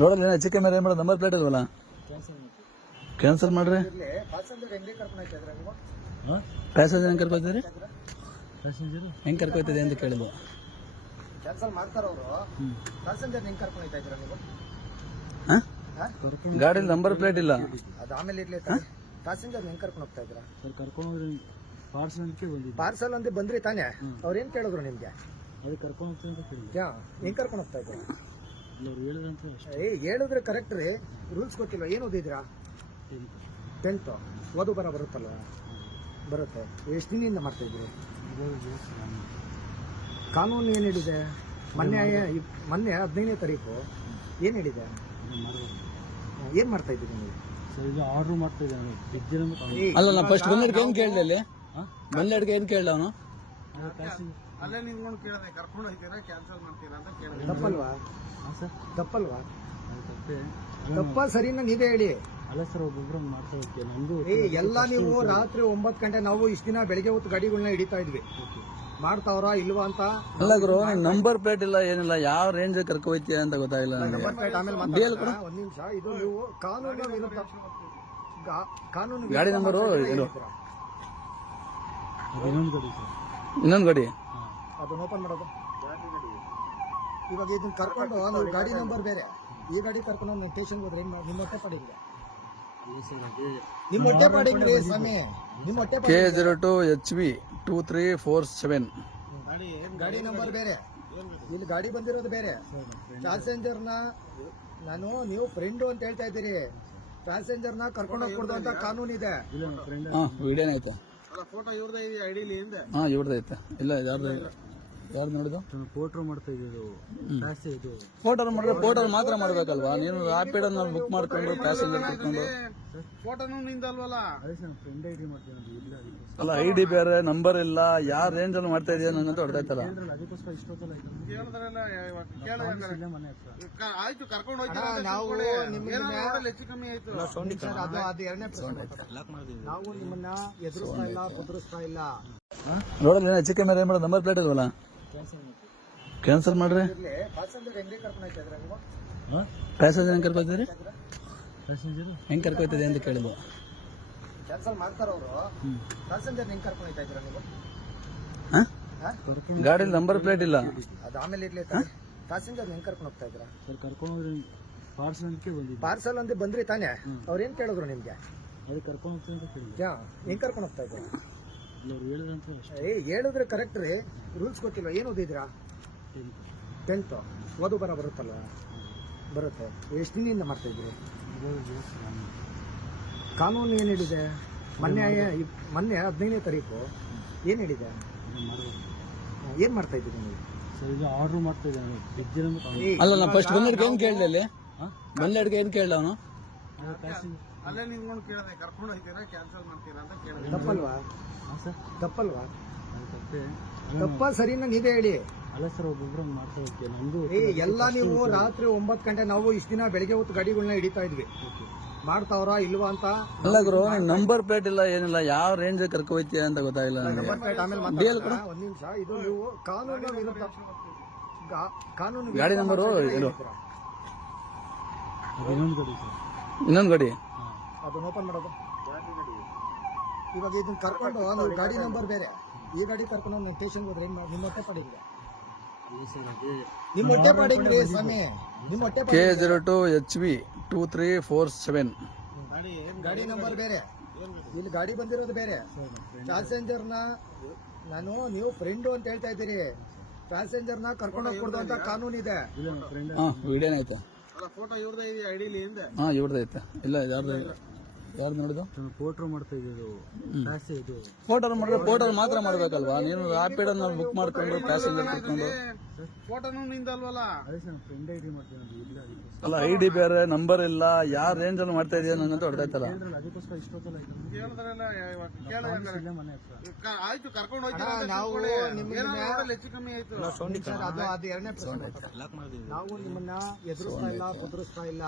ನೋಡಲ್ಲ ಹೆಚ್ಚು ಕಮ್ಮಿ ಏನು ಮಾಡೋದು ನಂಬರ್ ಪ್ಲೇಟ್ ಇಲ್ವಲ್ಲ ಕ್ಯಾನ್ಸಲ್ ಮಾಡ್ರಿ ಪ್ಯಾಸೆಂಜರ್ ಹೆಂಗೆ ಕರ್ಕೋತೀರಿ ಹೆಂಗೆ ಕರ್ಕೋಯ್ತದೆ ಅಂತ ಕೇಳಿದ್ವು ಕ್ಯಾನ್ಸಲ್ ಮಾಡ್ತಾರ ಅವರು ಪ್ಯಾಸೆಂಜರ್ ಹೆಂಗ್ ಕರ್ಕೊಂಡು ಹೋಗ್ತಾ ಇದ್ದೀರಾ ನೀವು? ಗಾಡಿ ನಂಬರ್ ಪ್ಲೇಟ್ ಇಲ್ಲ ಅದು ಆಮೇಲೆ ಇರ್ಲಿ ಪ್ಯಾಸೆಂಜರ್ ಹೆಂಗ್ ಕರ್ಕೊಂಡು ಹೋಗ್ತಾ ಇದ್ದೀರಾ? ಕರ್ಕೊಂಡು ಪಾರ್ಸಲ್ ಅಂತ ಬಂದ್ರಿ ತಾನೇ ಅವ್ರೇನ್ ಕೇಳಿದ್ರು ನಿಮ್ಗೆ? ಅದು ಕರ್ಕೊಂಡು ಹೋಗ್ತೀನಿ ಅಂತ ಕೇಳಿ ಹೆಂಗ್ ಕರ್ಕೊಂಡು ಹೋಗ್ತಾ ಇದ್ದೀರಾ? ಹೇಳಿದ್ರೆ ಹೇಳಿದ್ರೆ ಕರೆಕ್ಟ್ ರೀ, ರೂಲ್ಸ್ ಗೊತ್ತಿಲ್ಲ. ಏನು ಓದಿದ್ರಾ? 10th ಓದು ಬರುತ್ತಲ್ವ? ಬರುತ್ತೆ. ಎಷ್ಟು ದಿನದಿಂದ ಮಾಡ್ತಾ ಇದ್ರಿ? ಕಾನೂನು ಏನು ಹೇಳಿದೆ? ಮೊನ್ನೆ 15ನೇ ತಾರೀಕು ಏನು ಹೇಳಿದೆ? ಏನ್ ಮಾಡ್ತಾ ಇದ್ದೀರಿ ನೀವು? ಆರ್ಡರ್ ಮಾಡ್ತಾ ಇದ್ದೇನೆ. ಅಲ್ಲ ನಾ ಫಸ್ಟ್ ಬಂದಡ್ಗೆ ಏನು ಕೇಳಿದೆ ಅಲ್ಲಿ ಬಂದಡ್ಗೆ ಏನು ಕೇಳ್ದ ಅವನು ಅಲ್ಲೇ ನಿಮ್ಕೊಂಡು ಕೇಳಿದೆ ಕರ್ಕೊಂಡು ಹೋಗ್ತೀರಾ ಕ್ಯಾನ್ಸಲ್ ಮಾಡ್ತೀರಾ ಅಂತ ಕೇಳಿದೆ. ತಪ್ಪಲ್ವಾ? ತಪ್ಪಲ್ವಾ? ತಪ್ಪ ಸರಿನಾ ನೀವೇ ಹೇಳಿ. ಅಲ್ಲ ಸರ್ ಒಬ್ಬೊಬ್ರು ಮಾಡ್ತಾ ಹೋಗ್ತೀವಿ ನಮ್ದು ಎಲ್ಲ ನೀವು ರಾತ್ರಿ 9 ಗಂಟೆ, ನಾವು ಇಷ್ಟ ದಿನ ಬೆಳಗ್ಗೆ ಹೊತ್ತು ಗಾಡಿಗಳನ್ನ ಹಿಡಿತಾ ಇದ್ವಿ. ಮಾಡ್ತಾವ್ರಾ ಇಲ್ವಾ ಅಂತ ಅಲ್ಲ ಗುರು ನಂಬರ್ ಪ್ಲೇಟ್ ಇಲ್ಲ ಏನಿಲ್ಲ ಯಾವ ರೇಂಜ್ ಕರ್ಕೊ ಹೋಯ್ತೀಯ ಅಂತ ಗೊತ್ತಾಗಿಲ್ಲ ನನಗೆ ಆಮೇಲೆ ಮಾತಾಡ್ತೀನಿ. ಒಂದ್ ನಿಮಿಷ, ಇದು ನೀವು ಕಾನೂನು ವಿರುದ್ಧ ಕಾನೂನು ಗಾಡಿ ನಂಬರು ಏನು ಇನ್ನೊಂದು ಗಾಡಿ ಸರ್ ಇನ್ನೊಂದು ಗಾಡಿ ಅದನ್ನ ಓಪನ್ ಮಾಡೋದು. ಇವಾಗ ಇದನ್ನ ಕರ್ಕೊಂಡು ನಾವು ಗಾಡಿ ನಂಬರ್ ಬೇರೆ, ಈ ಗಾಡಿ ಕರ್ಕೊಂಡು ನೀವು ಸ್ಟೇಷನ್ಗೆ ಹೋದ್ರೆ ನಿಮ್ಮ ಹೊಟ್ಟೆ ಪಡಿಲ್ಲ. ನಿಮ್ಮ ಹೊಟ್ಟೆ ಪಡಿದ್ರಿ ಸ್ವಾಮಿ, ನಿಮ್ಮ ಹೊಟ್ಟೆ K02 HB 2347 ಗಾಡಿ ನಂಬರ್ ಬೇರೆ, ಇಲ್ಲಿ ಗಾಡಿ ಬಂದಿರೋದು ಬೇರೆ. ಪ್ಯಾಸೆಂಜರ್ನ ನೀವು ಫ್ರೆಂಡು ಅಂತ ಹೇಳ್ತಾ ಇದ್ದೀರಿ. ಪ್ಯಾಸೆಂಜರ್ನ ಕರ್ಕೊಂಡು ಹೋಗ್ಕೊಡ್ದು ಅಂತ ಕಾನೂನು ಇದೆ. ವಿಡಿಯೋನ ಐತೆ ಫೋಟೋ ಇವ್ರದೇ ಇದೆ ಐಡಿಲಿ ಹಿಂದೆ. ಇವ್ರದ್ದು ಐತೆ ಇಲ್ಲ ಯಾರು ನೋಡಿದ್ದು ಫೋಟೋ ಮಾಡ್ತಾ ಇದ್ದು ಇದು ಫೋಟೋ ಮಾಡಿದ್ರೆ ಫೋಟೋ ಮಾತ್ರ ಮಾಡ್ಬೇಕಲ್ವಾ? ನೀನು ರ್ಯಾಪಿಡ್ ಬುಕ್ ಮಾಡ್ಕೊಂಡು ಪ್ಯಾಸೆಂಜರ್ ಕರ್ಕೊಂಡು ಫೋಟೋನು ನಿಂದಲ್ವಲ್ಲ? ಅದೇ ಸರ್ ಫ್ರೆಂಡ್ ಐಡಿ ಮಾಡ್ತೀನಿ ಇಲ್ಲ ಅಲ್ಲ ಐಡಿ ಬೇರೆ ನಂಬರ್ ಇಲ್ಲ ಯಾವ ರೇಂಜ್ ಅಲ್ಲಿ ಮಾಡ್ತಾ ಇದೆಯಾ ನಂಗಂತೂ ಹೊಡ್ತಾಯ್ತಲ್ಲ. ಅದಕ್ಕೋಸ್ಕರ ಇಷ್ಟೊತ್ತಲ್ಲ ಮನೆ ಹತ್ರ ಆಯ್ತು ಕರ್ಕೊಂಡು ನಾವು ಹೆಚ್ಚು ಕಮ್ಮಿ ಆಯ್ತು. ಅದು ಎರಡನೇ ಪ್ರಶ್ನೆ. ನಾವು ನಿಮ್ಮನ್ನ ಎದುರಿಸ್ತಾ ಇಲ್ಲ, ಕುದುರಿಸ್ತಾ ಇಲ್ಲ. ನೋಡಲ್ಲ ಹೆಚ್ಚು ಕಮ್ಮಿ ಏನು ಮಾಡೋದು ನಂಬರ್ ಪ್ಲೇಟ್ ಇಲ್ವಲ್ಲ ಕ್ಯಾನ್ಸಲ್ ಮಾಡ್ರಿ ಪ್ಯಾಸೆಂಜರ್ ಹೆಂಗೆ ಕರ್ಕೊಂಡು ಹೋಗ್ತಾ ಇದ್ದೀರಾ ನೀವು? ಪ್ಯಾಸೆಂಜರ್ ಹೆಂಗೆ ಕರ್ಕೋತೀರಿ ಪ್ಯಾಸೆಂಜರ್ ಹೆಂಗೆ ಕರ್ಕೋಯ್ತದೆ ಅಂತ ಕೇಳಿದ್ವು ಕ್ಯಾನ್ಸಲ್ ಮಾಡ್ತಾರ ಅವರು ಪ್ಯಾಸೆಂಜರ್ ಹೆಂಗ್ ಕರ್ಕೊಂಡು ಹೋಗ್ತಾ ಇದ್ದೀರಾ ನೀವು? ಗಾಡಿ ನಂಬರ್ ಪ್ಲೇಟ್ ಇಲ್ಲ ಅದು ಆಮೇಲೆ ಇರ್ಲಿ ಪ್ಯಾಸೆಂಜರ್ ಹೆಂಗ್ ಕರ್ಕೊಂಡು ಹೋಗ್ತಾ ಇದ್ದೀರಾ? ಸರ್ ಕರ್ಕೊಂಡು ಪಾರ್ಸಲ್ಗೆ ಬಂದಿದ್ದೆ. ಪಾರ್ಸಲ್ ಅಂತ ಬಂದ್ರಿ ತಾನೇ ಅವ್ರೇನ್ ಕೇಳಿದ್ರು ನಿಮ್ಗೆ? ಅದು ಕರ್ಕೊಂಡು ಹೋಗ್ತೀನಿ ಅಂತ ಕೇಳಿ ಹೆಂಗ್ ಕರ್ಕೊಂಡು ಹೋಗ್ತಾ ಇದ್ದೀರಾ? ಹೇಳಿದ್ರಂತ ಹೇಳಿದ್ರೆ ಕರೆಕ್ಟ್ ರೀ, ರೂಲ್ಸ್ ಗೊತ್ತಿಲ್ಲ. ಏನು ಓದಿದ್ರಾ? 10th ಓದು ಬರುತ್ತಲ್ವ? ಬರುತ್ತೆ. ಎಷ್ಟು ದಿನದಿಂದ ಮಾಡ್ತಾ ಇದ್ರಿ? ಕಾನೂನು ಏನು ಹೇಳಿದೆ? ಮೊನ್ನೆ 15ನೇ ತಾರೀಕು ಏನು ಹೇಳಿದೆ? ಏನ್ ಮಾಡ್ತಾ ಇದ್ದೀರಿ ನೀವು? ಸರ್ ಆರ್ಡರ್ ಮಾಡ್ತಾ ಇದ್ದೇನೆ. ಅಲ್ಲ ನಾ ಫಸ್ಟ್ ಬಂದಡ್ಗೆ ಏನು ಕೇಳಿದೆ ಅಲ್ಲಿ ಬಂದಡ್ಗೆ ಏನು ಕೇಳ್ದ ಅವನು ಅಲ್ಲೇ ನಿಮ್ಕೊಂಡು ಕೇಳಿದೆ ಕರ್ಕೊಂಡು ಹೋಗ್ತೀರಾ ಕ್ಯಾನ್ಸಲ್ ಮಾಡ್ತೀರಾ ಅಂತ ಕೇಳಿದೆ. ತಪ್ಪಲ್ವಾ? ತಪ್ಪಲ್ವಾ? ತಪ್ಪ ಸರಿನಾ ನೀವೇ ಹೇಳಿ. ಅಲ್ಲ ಸರ್ ಒಬ್ಬೊಬ್ರು ಮಾಡ್ತಾ ಹೋಗ್ತೀವಿ ನಮ್ದು ಎಲ್ಲ ನೀವು ರಾತ್ರಿ 9 ಗಂಟೆ, ನಾವು ಇಷ್ಟ ದಿನ ಬೆಳಗ್ಗೆ ಹೊತ್ತು ಗಾಡಿಗಳನ್ನ ಹಿಡಿತಾ ಇದ್ವಿ. ಮಾಡ್ತಾವ್ರಾ ಇಲ್ವಾ ಅಂತ ಅಲ್ಲ ಗುರು ನಂಬರ್ ಪ್ಲೇಟ್ ಇಲ್ಲ ಏನಿಲ್ಲ ಯಾವ ರೇಂಜ್ ಕರ್ಕೊ ಹೋಯ್ತೀಯ ಅಂತ ಗೊತ್ತಾಗಿಲ್ಲ ನನಗೆ ಆಮೇಲೆ ಮಾತಾಡ್ತೀನಿ. ಒಂದ್ ನಿಮಿಷ, ಇದು ನೀವು ಕಾನೂನು ವಿರುದ್ಧ ಕಾನೂನು ಗಾಡಿ ನಂಬರು ಏನು ಇನ್ನೊಂದು ಗಾಡಿ ಸರ್ ಇನ್ನೊಂದು ಗಾಡಿ ಅದನ್ನ ಓಪನ್ ಮಾಡೋದು. ಇವಾಗ ಇದನ್ನ ಕರ್ಕೊಂಡು ನಾವು ಗಾಡಿ ನಂಬರ್ ಬೇರೆ, ಈ ಗಾಡಿ ಕರ್ಕೊಂಡು ನೀವು ಸ್ಟೇಷನ್ಗೆ ಹೋದ್ರೆ ನಿಮ್ಮ ಹೊಟ್ಟೆ ಪಡಿಲ್ಲ. ನಿಮ್ಮ ಹೊಟ್ಟೆ ಪಡಿದ್ರಿ ಸ್ವಾಮಿ, ನಿಮ್ಮ ಹೊಟ್ಟೆ K02 HB 2347 ಗಾಡಿ ನಂಬರ್ ಬೇರೆ, ಇಲ್ಲಿ ಗಾಡಿ ಬಂದಿರೋದು ಬೇರೆ. ಪ್ಯಾಸೆಂಜರ್ನ ನೀವು ಫ್ರೆಂಡು ಅಂತ ಹೇಳ್ತಾ ಇದ್ದೀರಿ. ಪ್ಯಾಸೆಂಜರ್ನ ಕರ್ಕೊಂಡು ಹೋಗ್ಕೊಡ್ದು ಅಂತ ಕಾನೂನು ಇದೆ. ವಿಡಿಯೋನ ಐತೆ ಫೋಟೋ ಇವ್ರದೇ ಇದೆ ಐಡಿಲಿ ಹಿಂದೆ. ಇವ್ರದ್ದು ಐತೆ ಇಲ್ಲ ಯಾರು ನೋಡಿದ್ದು ಫೋಟೋ ಮಾಡ್ತಾ ಇದ್ದು ಇದು ಫೋಟೋ ಮಾಡಿದ್ರೆ ಫೋಟೋ ಮಾತ್ರ ಮಾಡ್ಬೇಕಲ್ವಾ? ನೀನು ರ್ಯಾಪಿಡ್ ಬುಕ್ ಮಾಡ್ಕೊಂಡು ಪ್ಯಾಸೆಂಜರ್ ಕರ್ಕೊಂಡು ಫೋಟೋನು ನಿಂದಲ್ವಲ್ಲ? ಅದೇ ಸರ್ ಫ್ರೆಂಡ್ ಐಡಿ ಮಾಡ್ತೀನಿ ಇಲ್ಲ ಅಲ್ಲ ಐಡಿ ಬೇರೆ ನಂಬರ್ ಇಲ್ಲ ಯಾವ ರೇಂಜ್ ಅಲ್ಲಿ ಮಾಡ್ತಾ ಇದೆಯಾ ನಂಗಂತೂ ಹೊಡ್ತಾಯ್ತಲ್ಲ. ಅದಕ್ಕೋಸ್ಕರ ಇಷ್ಟೊತ್ತಲ್ಲ ಮನೆ ಹತ್ರ ಆಯ್ತು ಕರ್ಕೊಂಡು ಹೋಗ್ತೀರಾ ನಾವು ಹೆಚ್ಚು ಕಮ್ಮಿ ಆಯ್ತು. ಅದು ಎರಡನೇ ಪ್ರಶ್ನೆ. ನಾವು ನಿಮ್ಮನ್ನ ಎದುರಿಸ್ತಾ ಇಲ್ಲ, ಕುದುರಿಸ್ತಾ ಇಲ್ಲ.